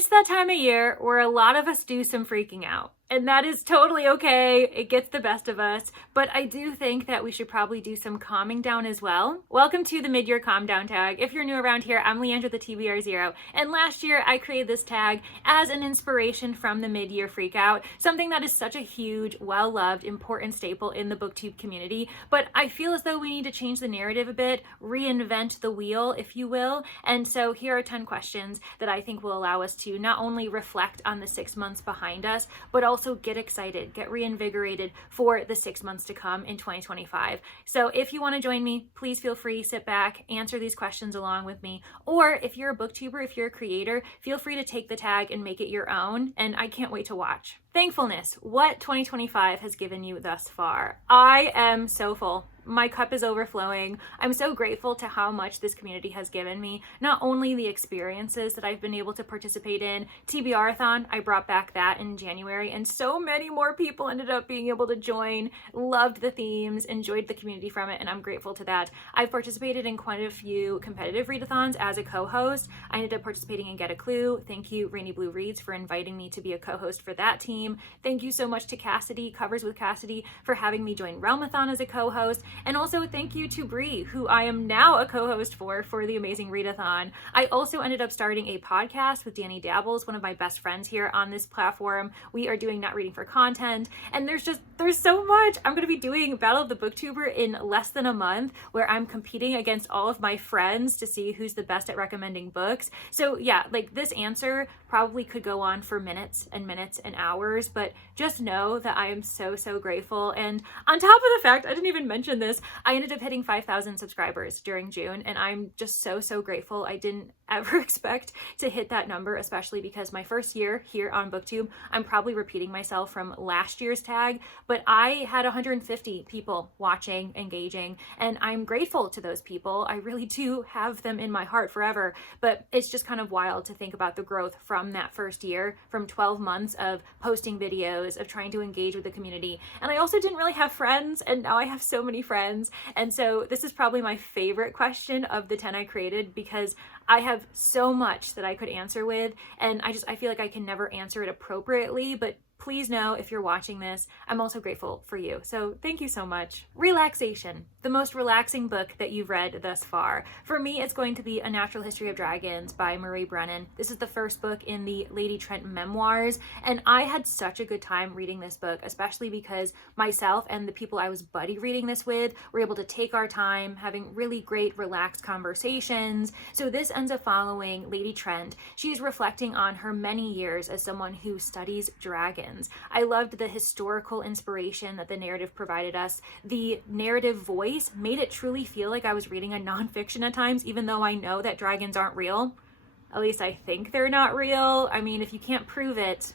It's that time of year where a lot of us do some freaking out. And that is totally okay. It gets the best of us. But I do think that we should probably do some calming down as well. Welcome to the mid-year calm down tag. If you're new around here, I'm Leandra the TBR0. And last year I created this tag as an inspiration from the mid-year freakout, something that is such a huge, well-loved, important staple in the booktube community. But I feel as though we need to change the narrative a bit, reinvent the wheel, if you will. And so here are 10 questions that I think will allow us to not only reflect on the 6 months behind us, but also get excited, get reinvigorated for the 6 months to come in 2025. So if you want to join me, please feel free, sit back, answer these questions along with me. Or if you're a booktuber, if you're a creator, feel free to take the tag and make it your own. And I can't wait to watch. Thankfulness, what 2025 has given you thus far. I am so full. My cup is overflowing. I'm so grateful to how much this community has given me. Not only the experiences that I've been able to participate in, TBRathon, I brought back that in January, and so many more people ended up being able to join, loved the themes, enjoyed the community from it, and I'm grateful to that. I've participated in quite a few competitive readathons as a co-host. I ended up participating in Get a Clue. Thank you, Rainy Blue Reads, for inviting me to be a co-host for that team. Thank you so much to Cassidy, Covers with Cassidy, for having me join Realmathon as a co-host. And also thank you to Bree, who I am now a co-host for the Amazing Readathon. I also ended up starting a podcast with Danny Dabbles, one of my best friends here on this platform. We are doing Not Reading for Content, and there's so much. I'm going to be doing Battle of the Booktuber in less than a month, where I'm competing against all of my friends to see who's the best at recommending books. So yeah, like this answer probably could go on for minutes and minutes and hours, but just know that I am so grateful. And on top of the fact, I didn't even mention this, I ended up hitting 5,000 subscribers during June, and I'm just so grateful. I didn't ever expect to hit that number, especially because my first year here on BookTube, I'm probably repeating myself from last year's tag, but I had 150 people watching, engaging, and I'm grateful to those people. I really do have them in my heart forever, but it's just kind of wild to think about the growth from that first year, from 12 months of posting videos, of trying to engage with the community. And I also didn't really have friends, and now I have so many friends. And so this is probably my favorite question of the 10 I created, because I have so much that I could answer with, and I feel like I can never answer it appropriately, but please know, if you're watching this, I'm also grateful for you. So thank you so much. Relaxation, the most relaxing book that you've read thus far. For me, it's going to be A Natural History of Dragons by Marie Brennan. This is the first book in the Lady Trent memoirs, and I had such a good time reading this book, especially because myself and the people I was buddy reading this with were able to take our time, having really great, relaxed conversations. So this ends up following Lady Trent. She's reflecting on her many years as someone who studies dragons. I loved the historical inspiration that the narrative provided us. The narrative voice made it truly feel like I was reading a nonfiction at times, even though I know that dragons aren't real. At least I think they're not real. I mean, if you can't prove it,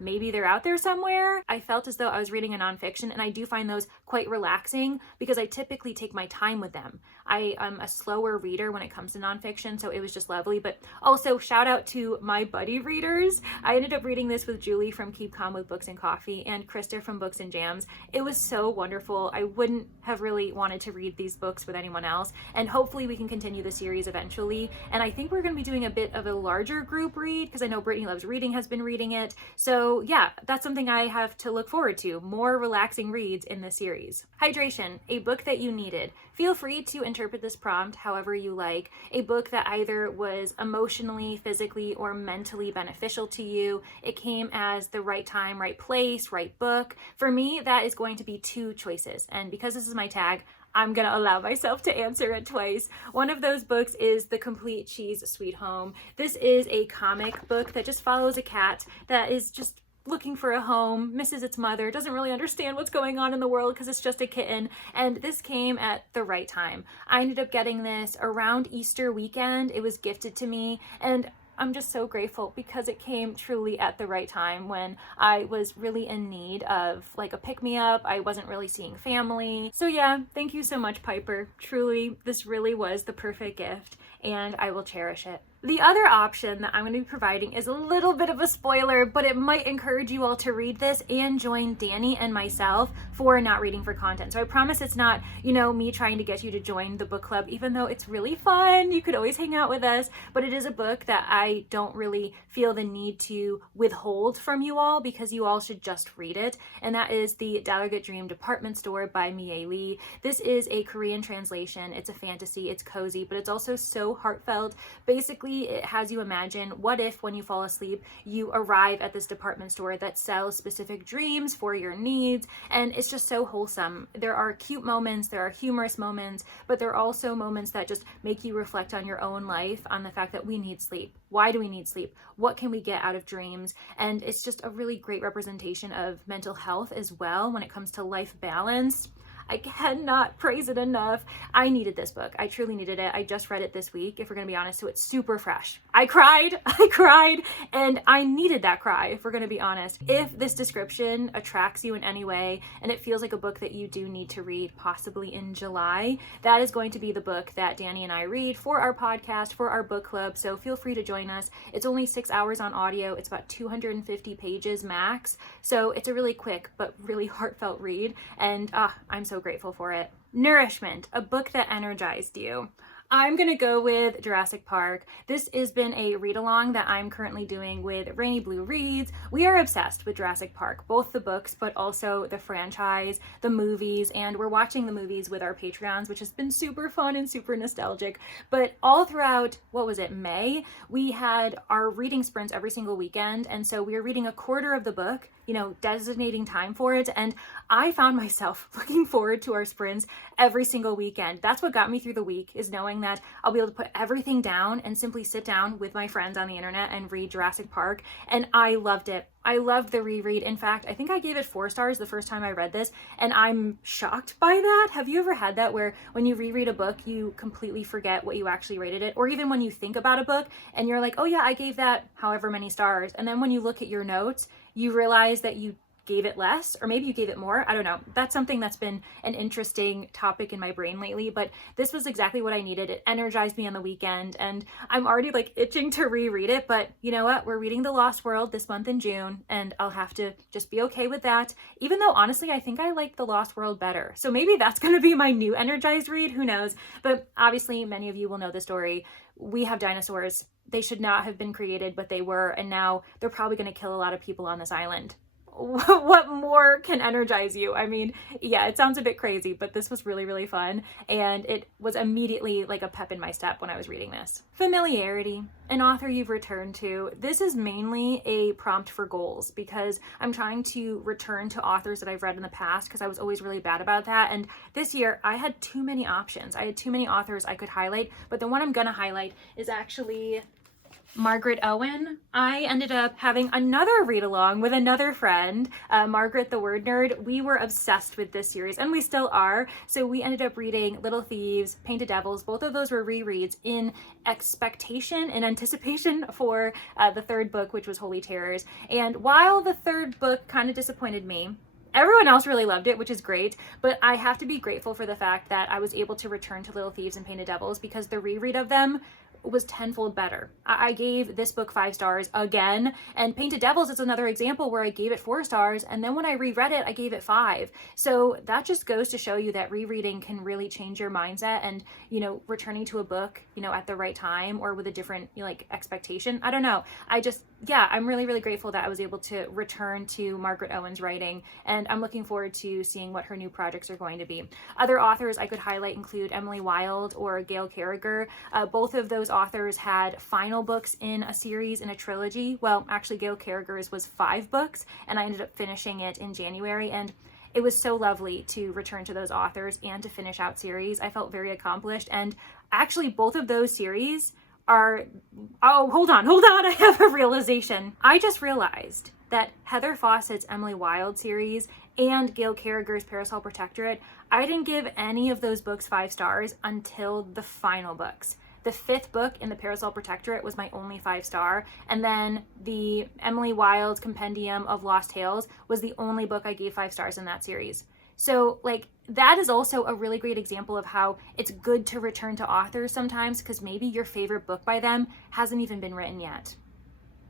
maybe they're out there somewhere. I felt as though I was reading a nonfiction, and I do find those quite relaxing because I typically take my time with them. I am a slower reader when it comes to nonfiction, so it was just lovely. But also shout out to my buddy readers. I ended up reading this with Julie from Keep Calm with Books and Coffee and Krista from Books and Jams. It was so wonderful. I wouldn't have really wanted to read these books with anyone else, and hopefully we can continue the series eventually. And I think we're going to be doing a bit of a larger group read, because I know Brittany Loves Reading has been reading it. So yeah, that's something I have to look forward to, more relaxing reads in this series. Hydration, a book that you needed. Feel free to interpret this prompt however you like. A book that either was emotionally, physically, or mentally beneficial to you. It came as the right time, right place, right book. For me, that is going to be 2 choices. And because this is my tag, I'm going to allow myself to answer it twice. One of those books is The Complete Cheese Sweet Home. This is a comic book that just follows a cat that is just looking for a home, misses its mother, doesn't really understand what's going on in the world because it's just a kitten, and this came at the right time. I ended up getting this around Easter weekend. It was gifted to me, and I'm just so grateful because it came truly at the right time when I was really in need of like a pick-me-up. I wasn't really seeing family. So yeah, thank you so much, Piper. Truly, this really was the perfect gift, and I will cherish it. The other option that I'm going to be providing is a little bit of a spoiler, but it might encourage you all to read this and join Danny and myself for Not Reading for Content. So I promise it's not, me trying to get you to join the book club, even though it's really fun. You could always hang out with us, but it is a book that I don't really feel the need to withhold from you all because you all should just read it. And that is The Delicate Dream Department Store by Mie Lee. This is a Korean translation. It's a fantasy, it's cozy, but it's also so heartfelt. Basically, it has you imagine what if when you fall asleep you arrive at this department store that sells specific dreams for your needs, and it's just so wholesome. There are cute moments, there are humorous moments, but there are also moments that just make you reflect on your own life, on the fact that we need sleep. Why do we need sleep? What can we get out of dreams? And it's just a really great representation of mental health as well when it comes to life balance. I cannot praise it enough. I needed this book. I truly needed it. I just read it this week, if we're going to be honest, so it's super fresh. I cried, and I needed that cry, if we're going to be honest. If this description attracts you in any way, and it feels like a book that you do need to read, possibly in July, that is going to be the book that Danny and I read for our podcast, for our book club, so feel free to join us. It's only 6 hours on audio. It's about 250 pages max, so it's a really quick but really heartfelt read, and I'm so grateful for it. Nourishment, a book that energized you. I'm gonna go with Jurassic Park. This has been a read-along that I'm currently doing with Rainy Blue Reads. We are obsessed with Jurassic Park, both the books, but also the franchise, the movies, and we're watching the movies with our Patreons, which has been super fun and super nostalgic. But all throughout, May, we had our reading sprints every single weekend, and so we were reading a quarter of the book, designating time for it, and I found myself looking forward to our sprints every single weekend. That's what got me through the week, is knowing that I'll be able to put everything down and simply sit down with my friends on the internet and read Jurassic Park, and I loved it. I loved the reread. In fact, I think I gave it 4 stars the first time I read this, and I'm shocked by that. Have you ever had that where when you reread a book, you completely forget what you actually rated it? Or even when you think about a book and you're like, oh yeah, I gave that however many stars. And then when you look at your notes, you realize that you gave it less, or maybe you gave it more. I don't know. That's something that's been an interesting topic in my brain lately, but this was exactly what I needed. It energized me on the weekend, and I'm already itching to reread it, but you know what? We're reading The Lost World this month in June, and I'll have to just be okay with that, even though honestly, I think I like The Lost World better. So maybe that's going to be my new energized read, who knows? But obviously many of you will know the story. We have dinosaurs. They should not have been created, but they were, and now they're probably going to kill a lot of people on this island. What more can energize you? I mean, yeah, it sounds a bit crazy, but this was really, really fun. And it was immediately like a pep in my step when I was reading this. Familiarity, an author you've returned to. This is mainly a prompt for goals because I'm trying to return to authors that I've read in the past because I was always really bad about that. And this year I had too many options. I had too many authors I could highlight, but the one I'm going to highlight is actually Margaret Owen. I ended up having another read along with another friend, Margaret the Word Nerd. We were obsessed with this series, and we still are. So we ended up reading Little Thieves, Painted Devils. Both of those were rereads in expectation and anticipation for the third book, which was Holy Terrors. And while the third book kind of disappointed me, everyone else really loved it, which is great, but I have to be grateful for the fact that I was able to return to Little Thieves and Painted Devils because the reread of them was tenfold better. I gave this book 5 stars again, and Painted Devils is another example where I gave it 4 stars, and then when I reread it, I gave it 5. So that just goes to show you that rereading can really change your mindset, and returning to a book, at the right time or with a different expectation. I don't know. I'm really, really grateful that I was able to return to Margaret Owen's writing, and I'm looking forward to seeing what her new projects are going to be. Other authors I could highlight include Emily Wilde or Gail Carriger. Both of those authors had final books in a series, in a trilogy. Well, actually Gail Carriger's was 5 books, and I ended up finishing it in January, and it was so lovely to return to those authors and to finish out series. I felt very accomplished, and actually both of those series are, hold on, I have a realization. I just realized that Heather Fawcett's Emily Wilde series and Gail Carriger's Parasol Protectorate, I didn't give any of those books 5 stars until the final books. The 5th book in the Parasol Protectorate was my only 5 star, and then the Emily Wilde's Compendium of Lost Tales was the only book I gave 5 stars in that series. So that is also a really great example of how it's good to return to authors sometimes, because maybe your favorite book by them hasn't even been written yet.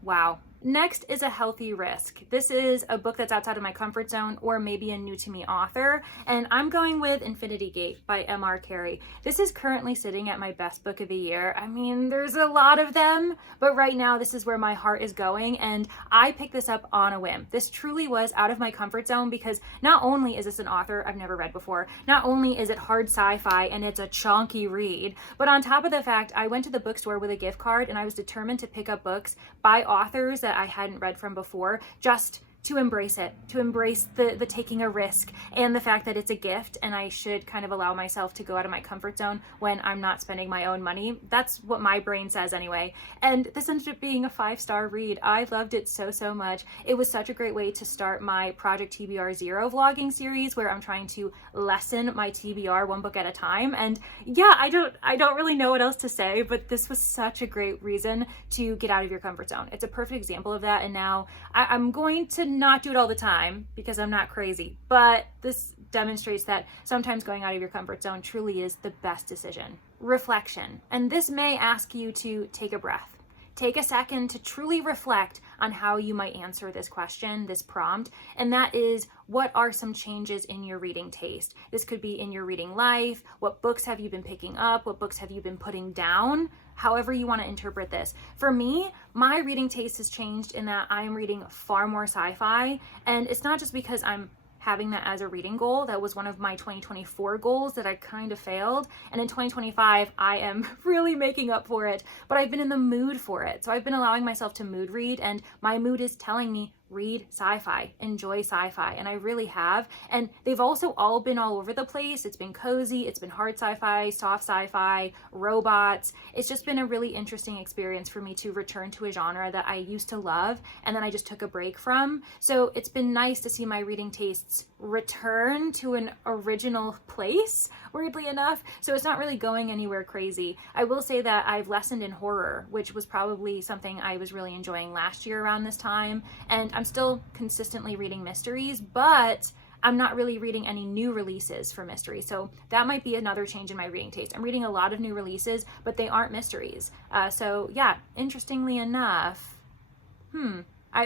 Wow. Next is A Healthy Risk. This is a book that's outside of my comfort zone, or maybe a new to me author, and I'm going with Infinity Gate by M.R. Carey. This is currently sitting at my best book of the year. I mean, there's a lot of them, but right now this is where my heart is going, and I picked this up on a whim. This truly was out of my comfort zone, because not only is this an author I've never read before, not only is it hard sci-fi and it's a chunky read, but on top of the fact, I went to the bookstore with a gift card and I was determined to pick up books by authors that I hadn't read from before, just to embrace it, to embrace the taking a risk and the fact that it's a gift and I should kind of allow myself to go out of my comfort zone when I'm not spending my own money. That's what my brain says anyway. And this ended up being a 5-star read. I loved it so, so much. It was such a great way to start my Project TBR 0 vlogging series, where I'm trying to lessen my TBR one book at a time. And yeah, I don't really know what else to say, but this was such a great reason to get out of your comfort zone. It's a perfect example of that. And now I'm going to not do it all the time because I'm not crazy, but this demonstrates that sometimes going out of your comfort zone truly is the best decision. Reflection. And this may ask you to take a breath. Take a second to truly reflect on how you might answer this question, this prompt, and that is, what are some changes in your reading taste? This could be in your reading life. What books have you been picking up? What books have you been putting down? However you want to interpret this. For me, my reading taste has changed in that I am reading far more sci-fi, and it's not just because I'm having that as a reading goal. That was one of my 2024 goals that I kind of failed. And in 2025, I am really making up for it, but I've been in the mood for it. So I've been allowing myself to mood read, and my mood is telling me, read sci-fi, enjoy sci-fi, and I really have. And they've also all been all over the place. It's been cozy, it's been hard sci-fi, soft sci-fi, robots. It's just been a really interesting experience for me to return to a genre that I used to love and then I just took a break from. So it's been nice to see my reading tastes return to an original place, weirdly enough. So it's not really going anywhere crazy. I will say that I've lessened in horror, which was probably something I was really enjoying last year around this time. And I'm still consistently reading mysteries, but I'm not really reading any new releases for mysteries. So that might be another change in my reading taste. I'm reading a lot of new releases, but they aren't mysteries. So yeah, interestingly enough,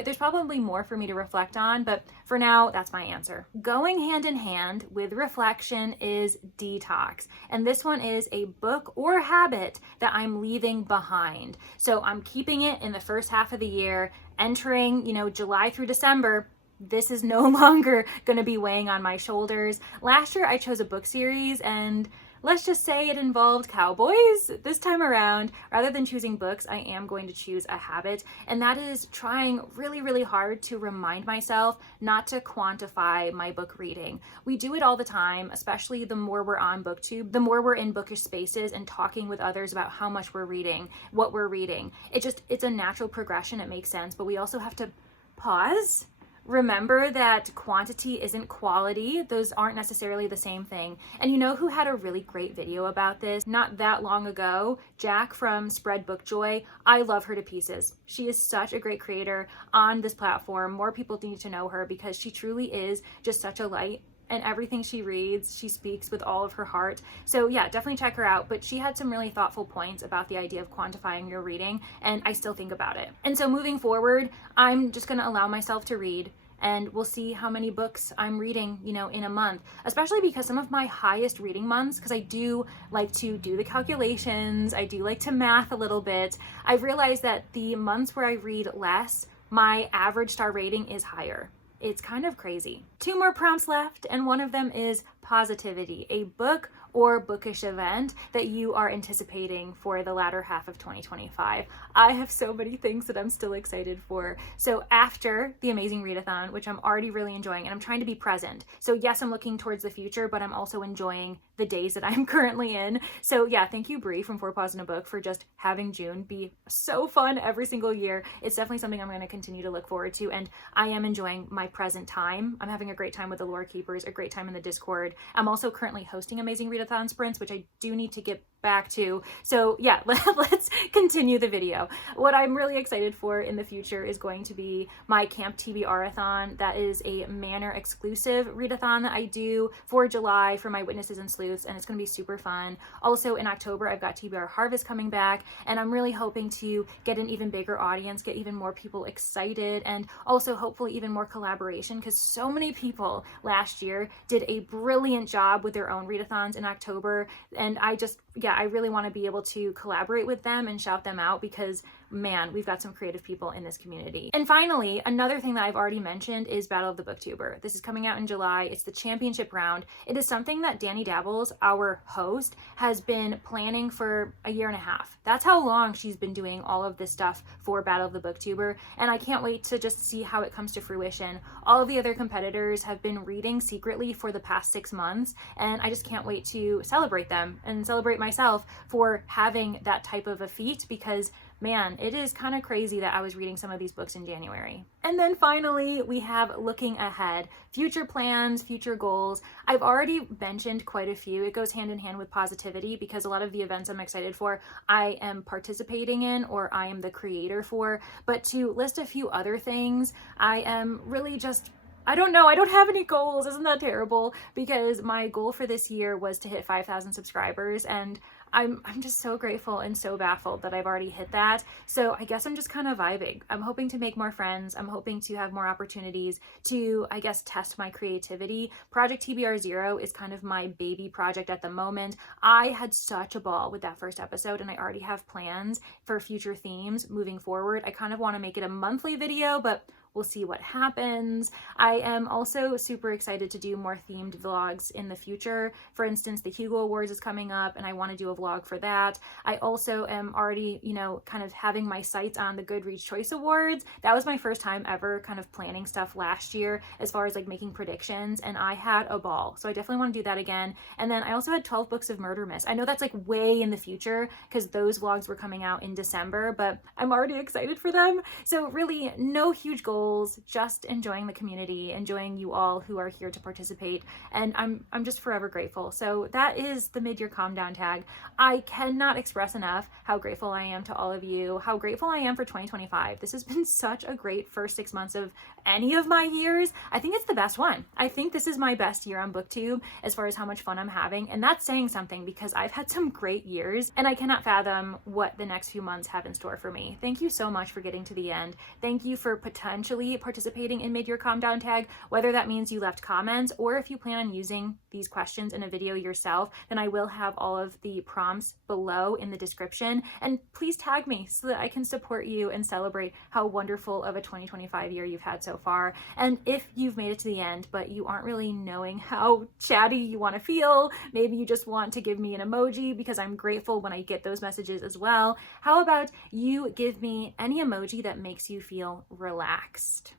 there's probably more for me to reflect on, but for now, that's my answer. Going hand in hand with reflection is Detox. And this one is a book or habit that I'm leaving behind. So I'm keeping it in the first half of the year, entering, July through December. This is no longer going to be weighing on my shoulders. Last year, I chose a book series, and let's just say it involved cowboys. This time around, rather than choosing books, I am going to choose a habit, and that is trying really, really hard to remind myself not to quantify my book reading. We do it all the time, especially the more we're on Booktube, the more we're in bookish spaces and talking with others about how much we're reading, what we're reading. It's a natural progression, it makes sense, but we also have to pause. Remember that quantity isn't quality. Those aren't necessarily the same thing. And you know who had a really great video about this not that long ago? Jack from Spread Book Joy. I love her to pieces. She is such a great creator on this platform. More people need to know her because she truly is just such a light. And everything she reads, she speaks with all of her heart. So yeah, definitely check her out. But she had some really thoughtful points about the idea of quantifying your reading, and I still think about it. And so moving forward, I'm just gonna allow myself to read, and we'll see how many books I'm reading, in a month, especially because some of my highest reading months, because I do like to do the calculations, I do like to math a little bit, I've realized that the months where I read less, my average star rating is higher. It's kind of crazy. 2 more prompts left, and one of them is positivity, a book or bookish event that you are anticipating for the latter half of 2025. I have so many things that I'm still excited for. So after the Amazing Readathon, which I'm already really enjoying, and I'm trying to be present. So yes, I'm looking towards the future, but I'm also enjoying the days that I'm currently in. So yeah, thank you, Bree from 4 Paws in a Book, for just having June be so fun every single year. It's definitely something I'm going to continue to look forward to, and I am enjoying my present time. I'm having a great time with the Lore Keepers, a great time in the Discord. I'm also currently hosting Amazing Readathon sprints, which I do need to get back to. So yeah, let's continue the video. What I'm really excited for in the future is going to be my Camp TBR-athon. That is a Manor exclusive readathon that I do for July for my Witnesses and Sleuths, and it's going to be super fun. Also in October, I've got TBR Harvest coming back, and I'm really hoping to get an even bigger audience, get even more people excited, and also hopefully even more collaboration, because so many people last year did a brilliant job with their own readathons in October, and I really want to be able to collaborate with them and shout them out, because man, we've got some creative people in this community. And finally, another thing that I've already mentioned is Battle of the Booktuber. This is coming out in July. It's the championship round. It is something that Danny Dabbles, our host, has been planning for a year and a half. That's how long she's been doing all of this stuff for Battle of the Booktuber, and I can't wait to just see how it comes to fruition. All of the other competitors have been reading secretly for the past 6 months, and I just can't wait to celebrate them and celebrate myself for having that type of a feat, because man, it is kind of crazy that I was reading some of these books in January. And then finally, we have looking ahead, future plans, future goals. I've already mentioned quite a few. It goes hand in hand with positivity, because a lot of the events I'm excited for, I am participating in or I am the creator for. But to list a few other things, I am really just, I don't know, I don't have any goals. Isn't that terrible? Because my goal for this year was to hit 5,000 subscribers, and I'm just so grateful and so baffled that I've already hit that. So I guess I'm just kind of vibing. I'm hoping to make more friends. I'm hoping to have more opportunities to, I guess, test my creativity. Project TBR0 is kind of my baby project at the moment. I had such a ball with that first episode, and I already have plans for future themes moving forward. I kind of want to make it a monthly video, but we'll see what happens. I am also super excited to do more themed vlogs in the future. For instance, the Hugo Awards is coming up, and I want to do a vlog for that. I also am already, kind of having my sights on the Goodreads Choice Awards. That was my first time ever kind of planning stuff last year as far as like making predictions, and I had a ball. So I definitely want to do that again. And then I also had 12 books of murder myths. I know that's like way in the future, because those vlogs were coming out in December, but I'm already excited for them. So really no huge goals, just enjoying the community, enjoying you all who are here to participate, and I'm just forever grateful. So that is the mid-year calm down tag. I cannot express enough how grateful I am to all of you, how grateful I am for 2025. This has been such a great first 6 months of any of my years. I think it's the best one. I think this is my best year on Booktube as far as how much fun I'm having, and that's saying something, because I've had some great years and I cannot fathom what the next few months have in store for me. Thank you so much for getting to the end. Thank you for potentially participating in mid-year calm down tag, whether that means you left comments or if you plan on using these questions in a video yourself, then I will have all of the prompts below in the description, and please tag me so that I can support you and celebrate how wonderful of a 2025 year you've had so far. And if you've made it to the end but you aren't really knowing how chatty you want to feel, maybe you just want to give me an emoji, because I'm grateful when I get those messages as well. How about you give me any emoji that makes you feel relaxed?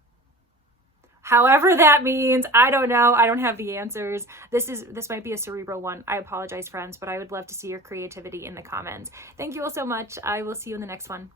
However that means, I don't know. I don't have the answers. This might be a cerebral one. I apologize, friends, but I would love to see your creativity in the comments. Thank you all so much. I will see you in the next one.